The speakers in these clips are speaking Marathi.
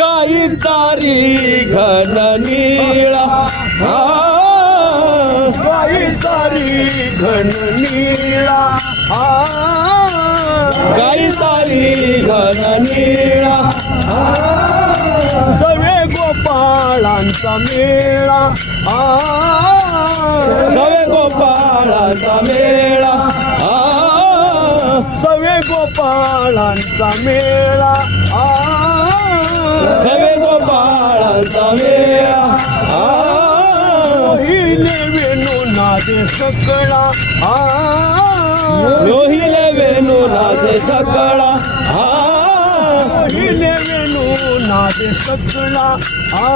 गाई तारी घन निळा. गाई तारी घन निळा. आ गाई तारी घन निळा. सवे गोपाळांचा मेळा. आ गोपाळांचा मेळा. सवे गोल तमेड़ा हवे गोमे वेनो राज सकड़ा हेलो राज सकड़ा हा वेणू नादे सकळा आ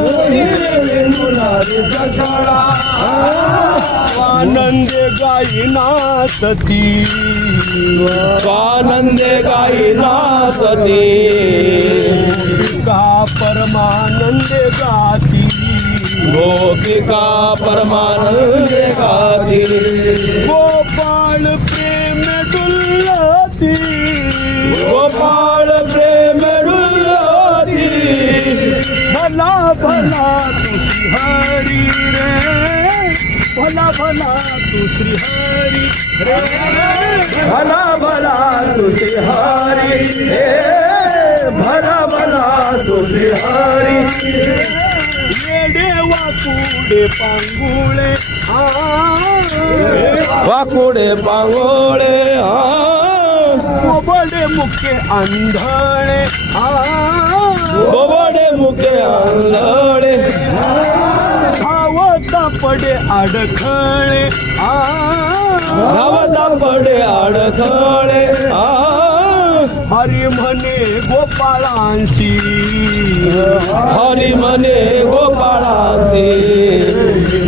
रोहिले वेणू नाचे सकळा आनंदे गायी सती आनंदे गाई नाचते का परमानंदे गाती गोपिका परमानंदे गाती गोपाळ प्रेम डुल्लती गोपाळ हरी रे. भला भला तू श्री हरी रे. भला भला तुझे हरी हे भला भला तुझे हरी येडे वाकुडे पांगुळे आ वाकुडे पांगोळे हा. बडे मुखे आंधळे आ अडखळे आ. धावता पडे अडथळे आ. हरी म्हणे गोपाळांशी हरी म्हणे गोपाळाचे.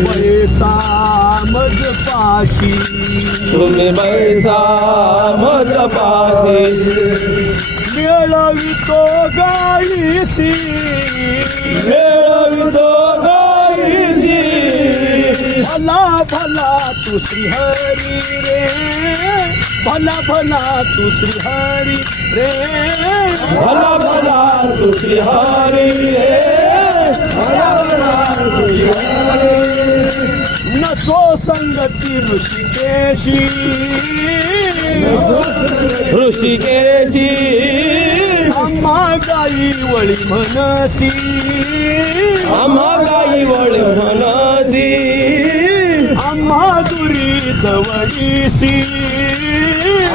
पैसा मज पाशी. तुम्ही बैसा मज पासे मिळवितो गाईसी मिळवितो भला भला तू श्री हरी रे. भला भला तू श्री हरी रे. भला भला तुझी हरी रे. भला भला तुझी हरी नसो संगती ऋषिकेशी. ऋषिकेशी. आम्हा गाई वळी म्हणसी आम्हा गाई वळ म्हणती आम्हा दुरी दवडीसी.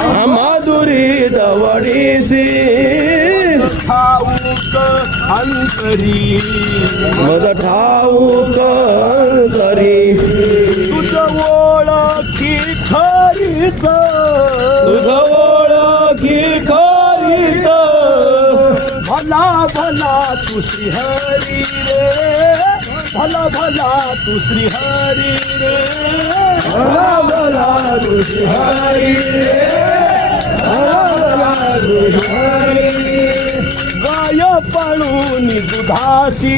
आम्हा दुरी दवडीची ठाऊक अंतरी. मग ठाऊक तरी तुझ ओळखी खरीच तुझ ओळखी खरीत. भला भला हरी रे. भला भला तू श्री हरी रे. भला भला तुझी हरी रे. भला भला तुझी हरी गाय पळून दुधाशी.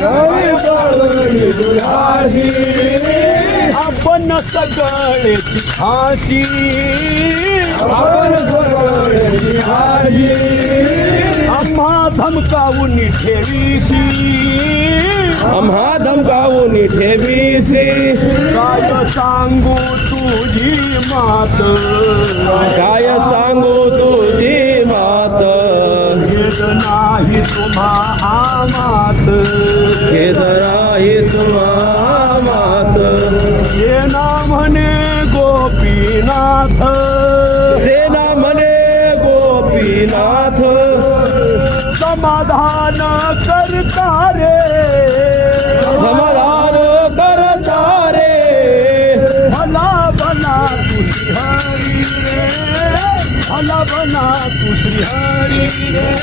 गाई पळून दुधाशी. आपण सगळे फाशी आपण हाजी आम्हा धमकावून ठेवीशी. आम्हा धमकावून ठेवीसी काय सांगू तुझी मात? काय सांगू तुझी मात? नाही तुम्हा आमात. हे जराही तुम्हा मात ये ना म्हणे गोपीनाथ. सेना म्हणे गोपीनाथ. समाधान करता रे। समाधान करता रे। भला भला तू श्री हरी रे। भला भला तू श्री हरी रे।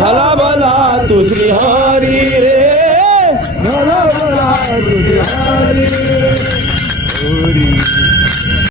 भला भला तू श्री हरी रे। भला भला तुझी हरी रे। हरी